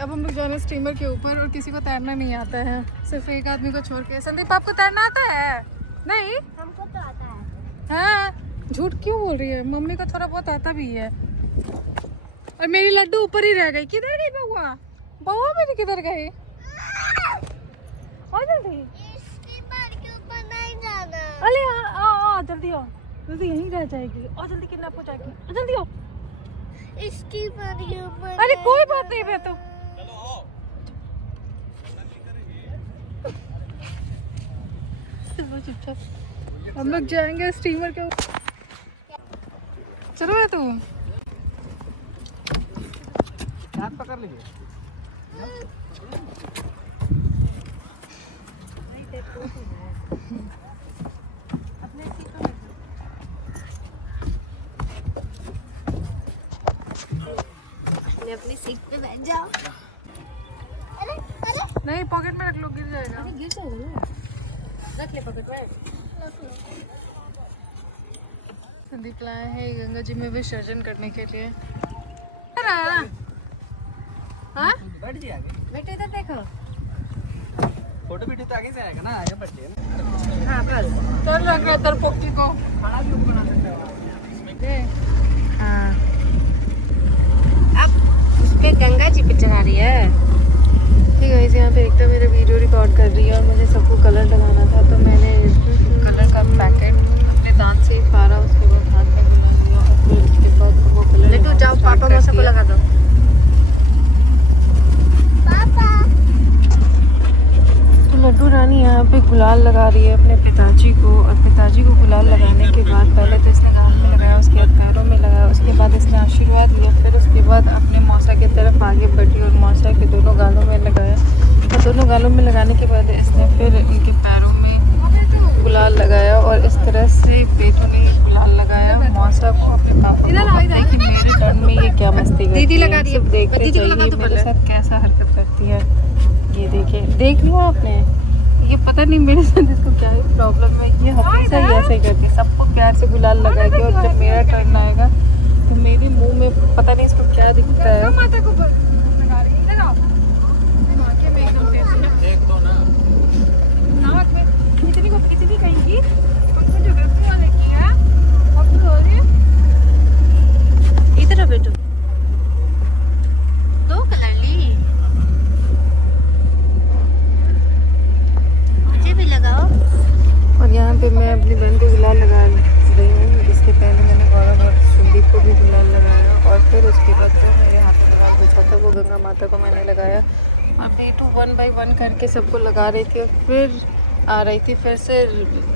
अब हम लोग जा रहे हैं स्टीमर के ऊपर और किसी को तैरना नहीं आता है, सिर्फ एक आदमी को छोड़ के। संदीप आपको तैरना आता है? नहीं, हमको तो आता है। हाँ झूठ क्यों बोल रही है? मम्मी को थोड़ा बहुत आता भी है। और मेरी लड्डू ऊपर ही रह गई। किधर गई बउआ? बउआ मेरी किधर गई? आ जल्दी। स्टीमर के ऊपर नहीं जाना। अरे आ जल्दी आओ, जल्दी यहीं रह जाएगी और जल्दी किडनैप हो जाएगी। जल्दी आओ। स्टीमर के ऊपर। अरे कोई बात नहीं, मैं तो चुपचाप हम लोग जाएंगे स्टीमर के ऊपर। चलो है तू हाथ पकड़ लीजिए। अपनी सीट पे बैठ जाओ। अरे अरे नहीं, पॉकेट में रख लो, गिर जाएगा। गिर जाएगा। रख ले पॉकेट में। संदीप लाए हैं गंगा जी में विसर्जन करने के लिए। हाँ बैठ जाइए आगे। बेटे इधर देखो। फोटो वीडियो तो आगे से आएगा ना, आगे बैठ जाइए। हाँ बस। चल रख रहा तेरे पोक्की को। खाना भी ऊपर आ सकते हो। हाँ। अब उस पे गंगा जी पे चढ़ा रही है। ठीक है, यहाँ पे एकता मेरा वीडियो रिकॉर्ड कर रही है और मुझे सबको कलर लगाना था, तो मैंने कलर का पैकेट अपने दांत से फाड़ा, उसके बाद हाथ में मिला दिया और फिर उसके बाद वो कलर लेटू जाओ, पापा मौसा को लगा दो। पापा। तो लड्डू रानी यहाँ पे गुलाल लगा रही है अपने पिताजी को, और पिताजी को गुलाल लगाने के बाद पहले तो इसने गाल में लगाया, उसके बाद पैरों में लगाया, उसके बाद इसने आशीर्वाद लिया, फिर उसके बाद अपने मौसा की तरफ आगे बढ़ी और मौसा के दोनों गालों में लगाया। और दोनों गालों में लगाने के बाद इसने फिर इनके पैरों में गुलाल लगाया और इस तरह से बेटू ने गुलाल लगाया मौसा को अपने पापा को। कि मेरे टर्न में ये क्या मस्ती करती दीदी लगा है, रही है। सिर्फ देखते दीदी को लगा जाइए दो मेरे पहले। साथ कैसा हरकत करती है। ये देखिए, देख लिया आपने? ये पता नहीं मेरे साथ इसको क्या ही प्रॉब्लम है, ये हमेशा ही ऐसे ही करती है, सबको प्यार से गुलाल लगाएगी और जब मेरा टर्न आएगा तो मेरे मुंह में पता नहीं इसको क्या दिखता है। एक दो ना। इधर बेटू। दो कलर ली। मुझे भी लगाओ। और यहाँ पे मैं अपनी बहन को गुलाल लगा रही हूँ। इसके पहले मैंने गौरव और संदीप को भी गुलाल लगाया और फिर उसके बाद जो मेरे हाथ में गुलाल बिछा था वो गंगा माता को मैंने लगाया। और बेटू 1 बाय 1 करके सबको लगा रही थी और फिर आ रही थी, फिर से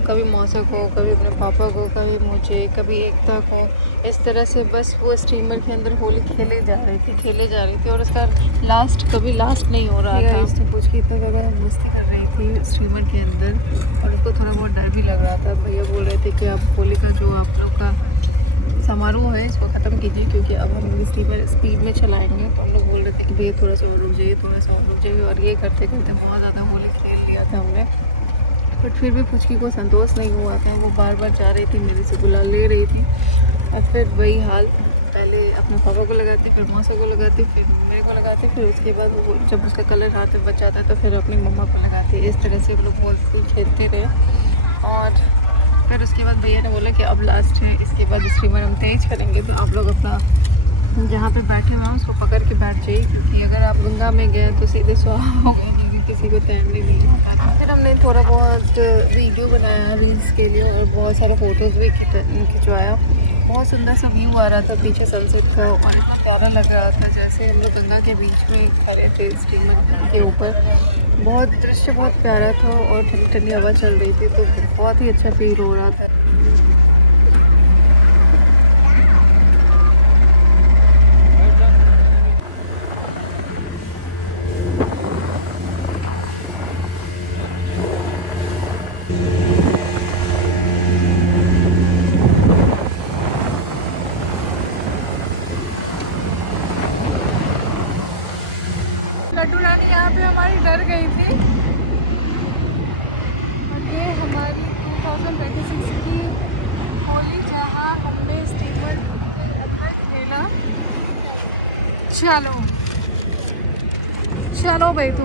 कभी मौसा को, कभी अपने पापा को, कभी मुझे, कभी एकता को, इस तरह से बस वो स्टीमर के अंदर होली खेले जा रही थी और उसका कभी लास्ट नहीं हो रहा था। इसने पूछ के इतना ज़्यादा मस्ती कर रही थी स्टीमर के अंदर और उसको थोड़ा बहुत डर भी लग रहा था। भैया बोल रहे थे कि अब होली का जो आप लोग का समारोह है इसको ख़त्म कीजिए, क्योंकि अब हम लोग स्टीमर स्पीड में चलाएंगे। तो हम लोग बोल रहे थे कि भैया थोड़ा सा और रुक जाइए, थोड़ा सा और रुक जाइए, और ये करते करते बहुत ज़्यादा होली खेल लिया था हमने। बट फिर भी पुचकी को संतोष नहीं हुआ था, वो बार बार जा रही थी, मेरे से गुलाल ले रही थी। और फिर वही हाल, पहले अपने पापा को लगाती, फिर मौसा को लगाती, फिर मेरे को लगाती, फिर उसके बाद वो जब उसका कलर हाथ में बच जाता है तो फिर अपनी मम्मा को लगाती। इस तरह से हम लोग बोलते खेलते रहे। और फिर उसके बाद भैया ने बोला कि अब लास्ट है, इसके बाद स्टीमर हम तेज़ करेंगे, तो आप लोग अपना जहाँ पे बैठे हुए हैं उसको पकड़ के बैठ जाइए, क्योंकि अगर आप गंगा में गए तो सीधे स्वाहा हो गए, क्योंकि किसी को तैरने नहीं आता। फिर हमने थोड़ा बहुत वीडियो बनाया रील्स के लिए और बहुत सारे फ़ोटोज़ भी खिंचवाया। बहुत सुंदर सा व्यू आ रहा था पीछे सनसेट का और इतना प्यारा लग रहा था, जैसे हम लोग गंगा के बीच में खड़े थे स्टीमर के ऊपर। बहुत दृश्य बहुत प्यारा था और ठंडी ठंडी हवा चल रही थी, तो बहुत ही अच्छा फील हो रहा था। लड्डू रानी यहाँ पे हमारी डर गई थी और ये हमारी 2026 की होली जहाँ हमने स्टीमर अंदर खेला। चलो चलो भाई तू।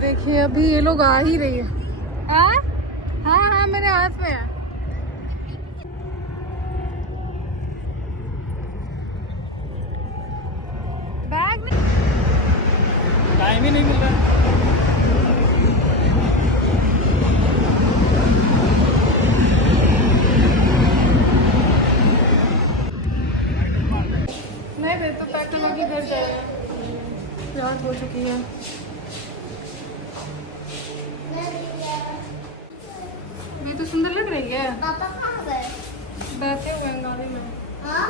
देखिए अभी ये लोग आ ही रही है। हाँ हाँ हाँ मेरे हाथ में है। बैग नहीं, टाइम ही नहीं मिल रहा। नहीं दे तो पैक लगी घर जाएगा। रात हो चुकी है। ये तो सुंदर लग रही है। पापा कहाँ गए? बैठे हुए हैं गाड़ी में। हाँ